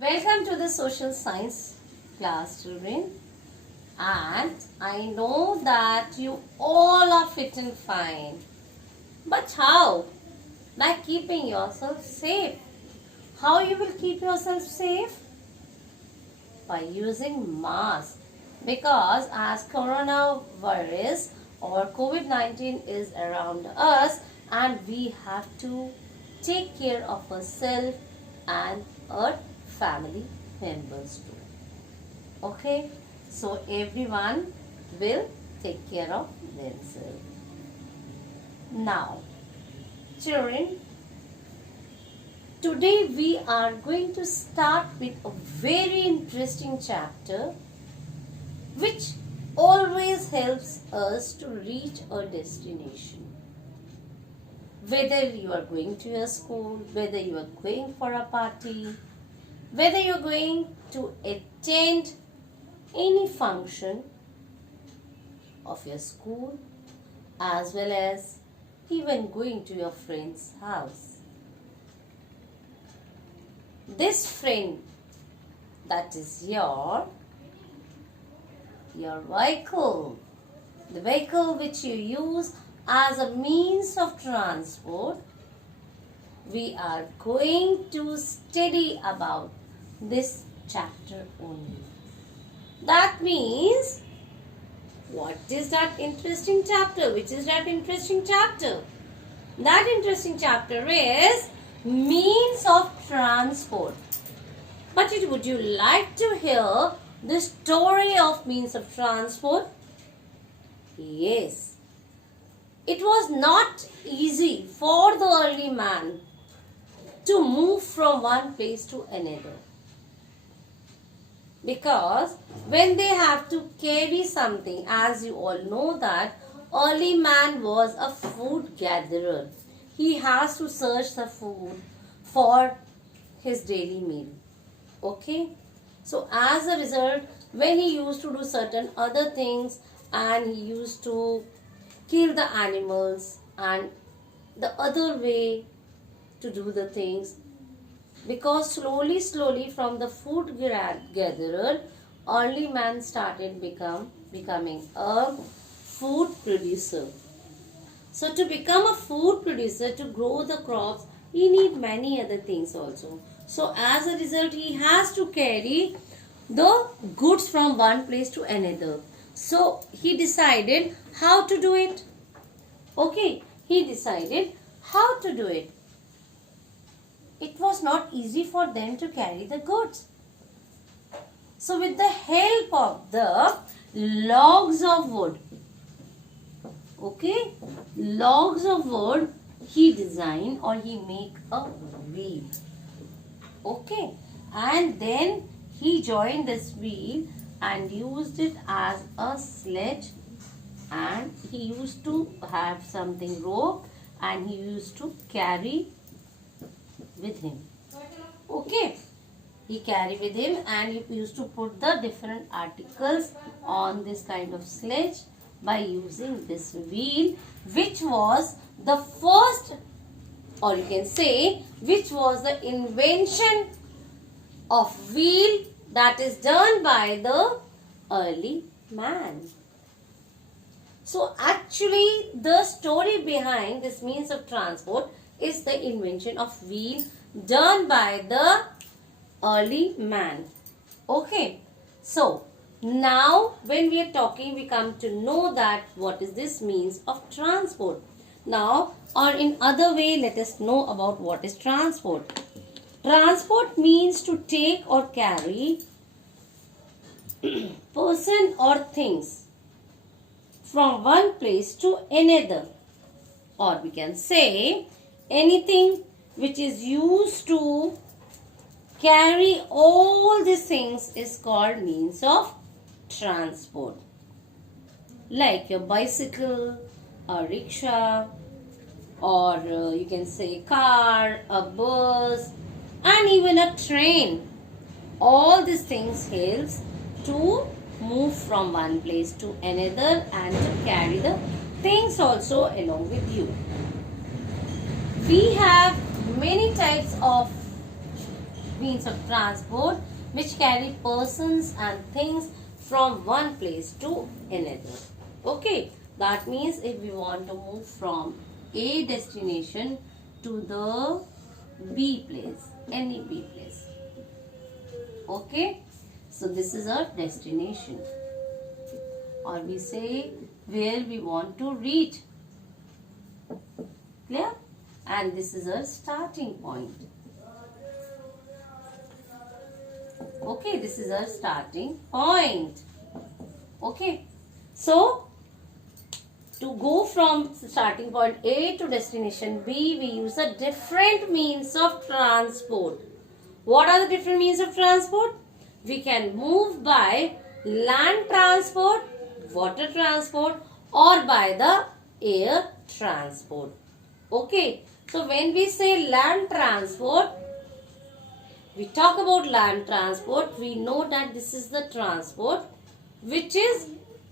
Welcome to the social science class, children. And I know that you all are fit and fine. But how? By keeping yourself safe. How you will keep yourself safe? By using mask. Because as coronavirus or COVID-19 is around us and we have to take care of ourselves and our family members too. Okay, so everyone will take care of themselves. Now, children, today we are going to start with a very interesting chapter which always helps us to reach a destination. Whether you are going to your school, whether you are going for a party, whether you are going to attend any function of your school, as well as even going to your friend's house. This friend, that is your vehicle, the vehicle which you use as a means of transport, we are going to study about this chapter only. That means, what is that interesting chapter? Which is that interesting chapter? That interesting chapter is means of transport. But would you like to hear the story of means of transport? Yes. It was not easy for the early man to move from one place to another. Because when they have to carry something, as you all know that early man was a food gatherer. He has to search the food for his daily meal. Okay? So as a result, when he used to do certain other things and he used to kill the animals and the other way to do the things, because slowly from the food gatherer, early man started becoming a food producer. So to become a food producer, to grow the crops, he need many other things also. So as a result, he has to carry the goods from one place to another. So he decided how to do it. Okay, he decided how to do it. It was not easy for them to carry the goods. So with the help of the logs of wood, okay, logs of wood, he designed or he make a wheel. Okay, and then he joined this wheel and used it as a sledge, and he used to have something rope and he used to carry with him. Okay, he carried with him and he used to put the different articles on this kind of sledge by using this wheel, which was the first, or you can say, which was the invention of wheel that is done by the early man. So actually the story behind this means of transport is the invention of wheel done by the early man. Okay, so now when we are talking, we come to know that what is this means of transport. Now, or in other way, let us know about what is transport. Transport means to take or carry person or things from one place to another, or we can say anything which is used to carry all these things is called means of transport. Like your bicycle, a rickshaw, or you can say car, a bus, and even a train. All these things helps to move from one place to another and to carry the things also along with you. We have many types of means of transport which carry persons and things from one place to another. Okay, that means if we want to move from A destination to the B place, any B place. Okay, so this is our destination, or we say where we want to reach. Clear? And this is our starting point. Okay, this is our starting point. Okay, so to go from starting point A to destination B, we use a different means of transport. What are the different means of transport? We can move by land transport, water transport, or by the air transport. Okay, so when we say land transport, we talk about land transport, we know that this is the transport which is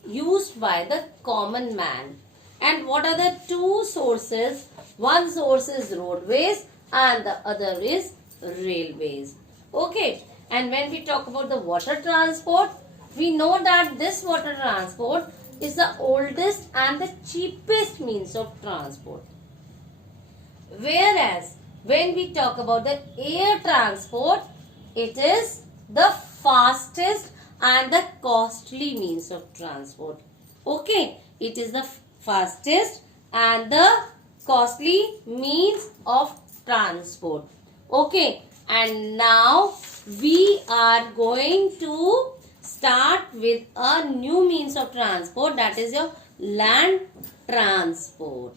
used by the common man. And what are the two sources? One source is roadways and the other is railways. Okay, and when we talk about the water transport, we know that this water transport is the oldest and the cheapest means of transport. Whereas when we talk about the air transport, it is the fastest and the costly means of transport. Okay, it is the fastest and the costly means of transport. Okay, and now we are going to start with a new means of transport, that is your land transport.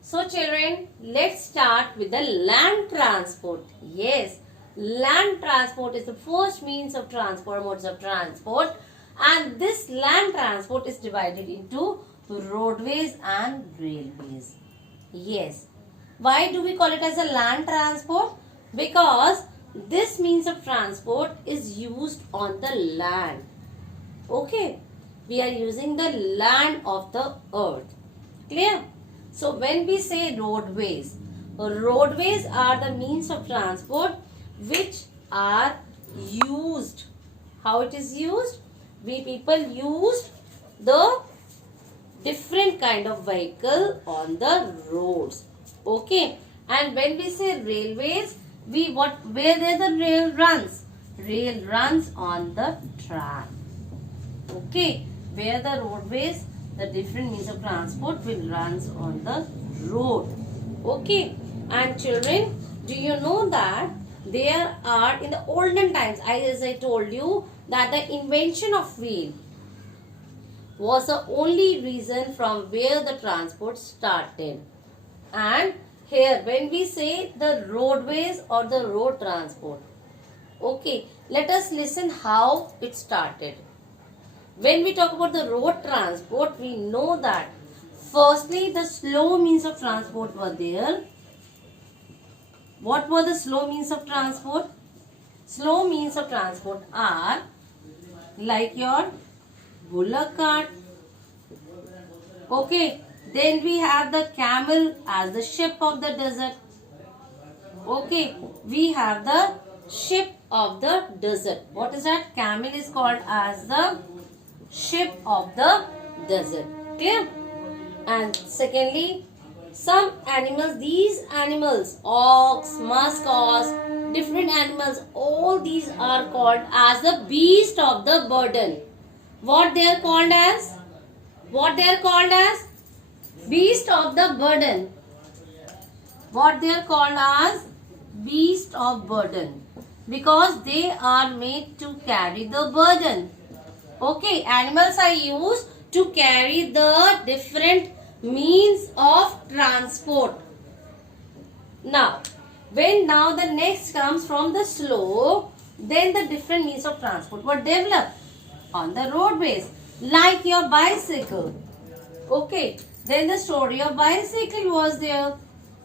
So children, let's start with the land transport. Yes, land transport is the first means of transport, modes of transport, and this land transport is divided into roadways and railways. Yes. Why do we call it as a land transport? Because this means of transport is used on the land. Okay. We are using the land of the earth. Clear? So when we say roadways, roadways are the means of transport which are used. How it is used? We people use the different kind of vehicle on the roads. Okay. And when we say railways, where the rail runs? Rail runs on the track. Okay. Where the roadways, the different means of transport will runs on the road. Okay. And children, do you know that there are in the olden times, as I told you, that the invention of wheel was the only reason from where the transport started. And here when we say the roadways or the road transport, okay, let us listen how it started. When we talk about the road transport, we know that firstly the slow means of transport were there. What were the slow means of transport? Slow means of transport are like your bullock cart. Okay, then we have the camel as the ship of the desert. Okay, we have the ship of the desert. What is that? Camel is called as the ship of the desert. Clear? And secondly, some animals, these animals, ox, musk ox, different animals, all these are called as the beast of the burden. What they are called as? What they are called as? Beast of the burden. What they are called as? Beast of burden. Because they are made to carry the burden. Okay, animals are used to carry the different means of transport. Now the next comes from the slow, then the different means of transport were developed on the roadways, like your bicycle. Okay, then the story of bicycle was there,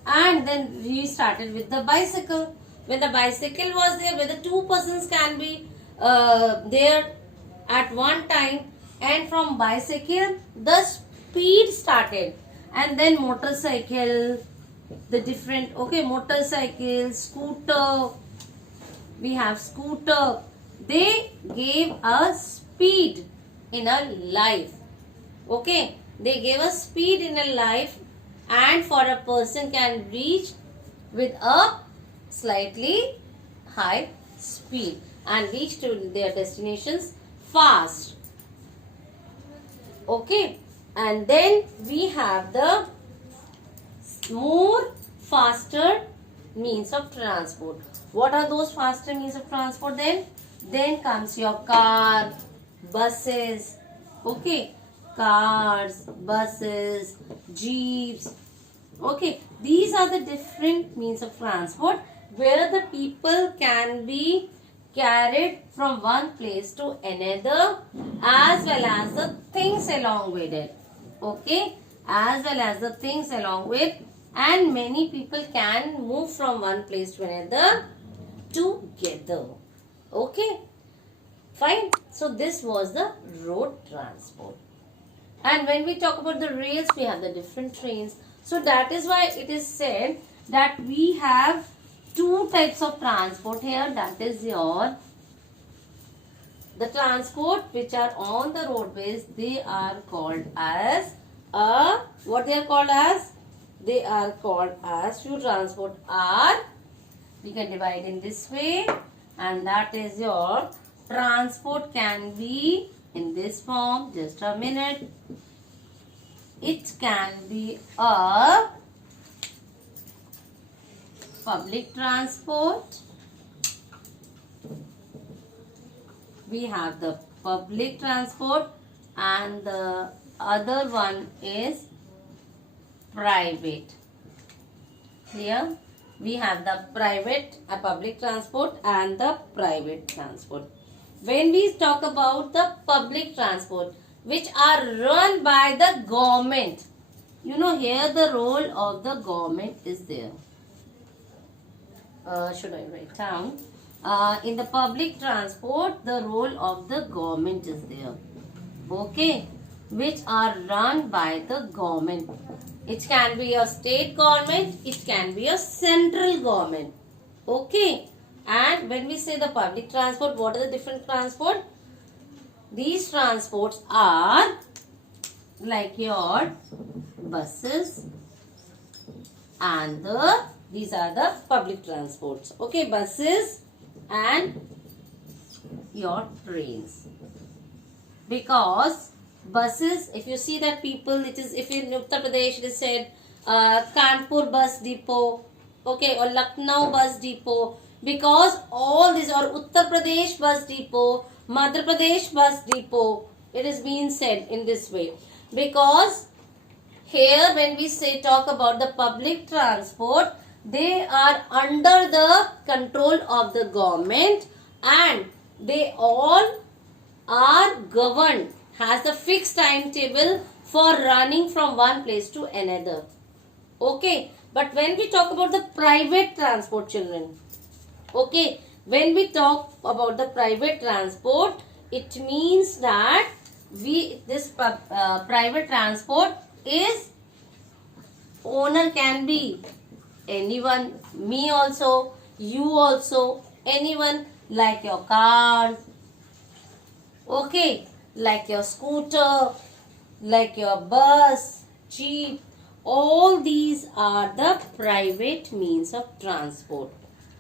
and then we started with the bicycle. When the bicycle was there, where the two persons can be there at one time, and from bicycle the speed started, and then motorcycle, the different motorcycle, scooter, we have scooter. They gave us speed in a life. Okay, they gave us speed in a life, and for a person can reach with a slightly high speed and reach to their destinations fast. Okay, and then we have the more faster means of transport. What are those faster means of transport then? Then comes your car, buses. Okay, cars, buses, jeeps. Okay, these are the different means of transport where the people can be carried from one place to another, as well as the things along with it. Okay, as well as the things along with, and many people can move from one place to another together. Okay, fine. So this was the road transport. And when we talk about the rails, we have the different trains. So that is why it is said that we have two types of transport here. That is your the transport which are on the roadways. They are called as what they are called as? They are called as few transport are. We can divide in this way, and that is your transport can be in this form. Just a minute. It can be a public transport. We have the public transport, and the other one is private. Clear? We have the private, public transport and the private transport. When we talk about the public transport, which are run by the government, you know, here the role of the government is there. Should I write down? In the public transport, the role of the government is there. Okay, which are run by the government. It can be a state government, it can be a central government. Okay, and when we say the public transport, what are the different transport? These transports are like your buses and these are the public transports. Okay, buses and your trains. Because buses, if you see that people, it is, if in Uttar Pradesh it is said Kanpur bus depot, okay, or Lucknow bus depot, because all these, or Uttar Pradesh bus depot, Madhya Pradesh bus depot, it is being said in this way. Because here when we say talk about the public transport, they are under the control of the government, and they all are governed, has the fixed timetable for running from one place to another. Okay, but when we talk about the private transport, children, okay, when we talk about the private transport, it means that this private transport is, owner can be anyone, me also, you also, anyone, like your car, okay, like your scooter, like your bus, jeep. All these are the private means of transport.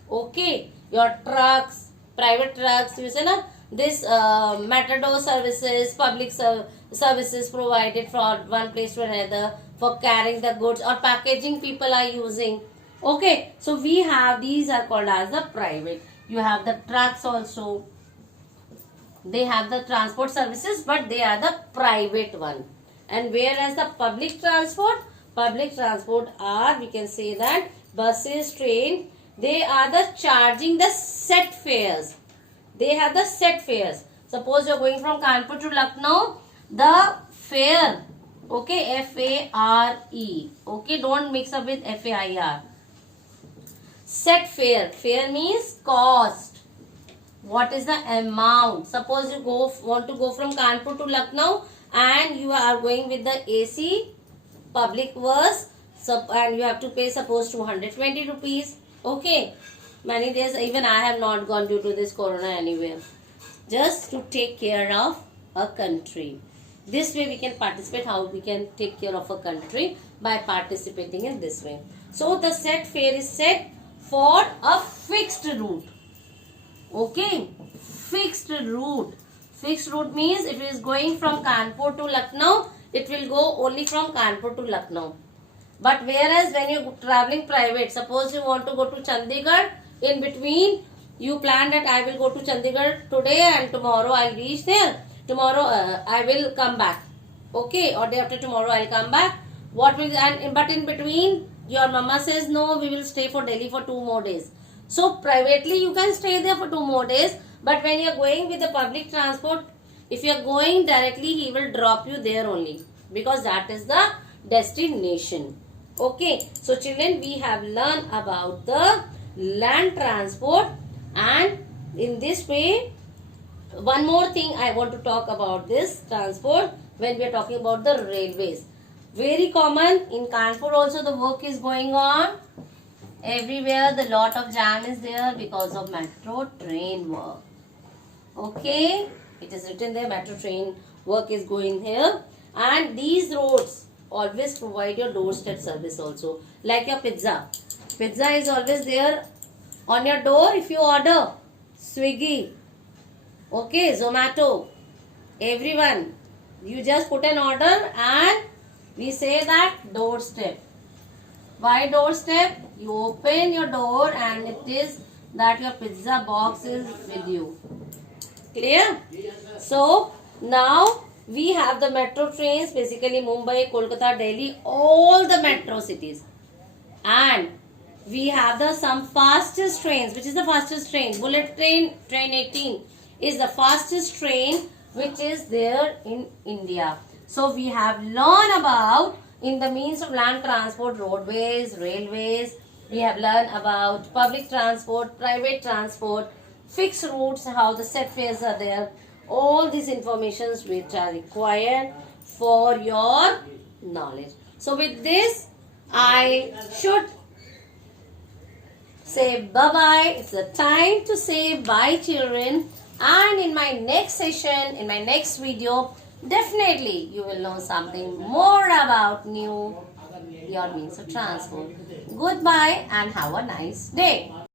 Okay, your trucks, private trucks, you say na, this matador services, public services provided from one place to another for carrying the goods or packaging people are using. Okay, so we have, these are called as the private. You have the trucks also. They have the transport services, but they are the private one. And whereas the public transport are, we can say that buses, train, they are the charging the set fares. They have the set fares. Suppose you are going from Kanpur to Lucknow, the fare, okay, F-A-R-E, okay, don't mix up with F-A-I-R. Set fare, fare means cost. What is the amount? Suppose you want to go from Kanpur to Lucknow and you are going with the AC public bus, and you have to pay suppose 220 rupees. Okay, Many days even I have not gone due to this corona anywhere. Just to take care of a country. This way we can participate. How we can take care of a country? By participating in this way. So the set fare is set for a fixed route. Okay, fixed route. Fixed route means if it is going from Kanpur to Lucknow, it will go only from Kanpur to Lucknow. But whereas when you traveling private, suppose you want to go to Chandigarh, in between you plan that I will go to Chandigarh today and tomorrow I will reach there. Tomorrow I will come back. Okay, or day after tomorrow I will come back. What will but in between your mama says no, we will stay for Delhi for 2 more days. So privately you can stay there for 2 more days. But when you are going with the public transport, if you are going directly, he will drop you there only, because that is the destination. Okay, so children, we have learned about the land transport, and in this way, one more thing I want to talk about this transport when we are talking about the railways. Very common in Kanpur also the work is going on. Everywhere the lot of jam is there because of metro train work. Okay, it is written there, metro train work is going here, and these roads always provide your doorstep service also, like your pizza. Pizza is always there on your door if you order. Swiggy, okay, Zomato, everyone, you just put an order and we say that doorstep. Why doorstep? You open your door and it is that your pizza box is with you. Clear? So now we have the metro trains, basically Mumbai, Kolkata, Delhi, all the metro cities. And we have the some fastest trains. Which is the fastest train? Bullet train, train 18 is the fastest train which is there in India. So we have learned about in the means of land transport, roadways, railways. We have learned about public transport, private transport, fixed routes, how the set fares are there. All these informations which are required for your knowledge. So with this, I should say bye-bye. It's the time to say bye, children. And in my next session, in my next video, definitely you will know something more about your means of transport. Goodbye and have a nice day.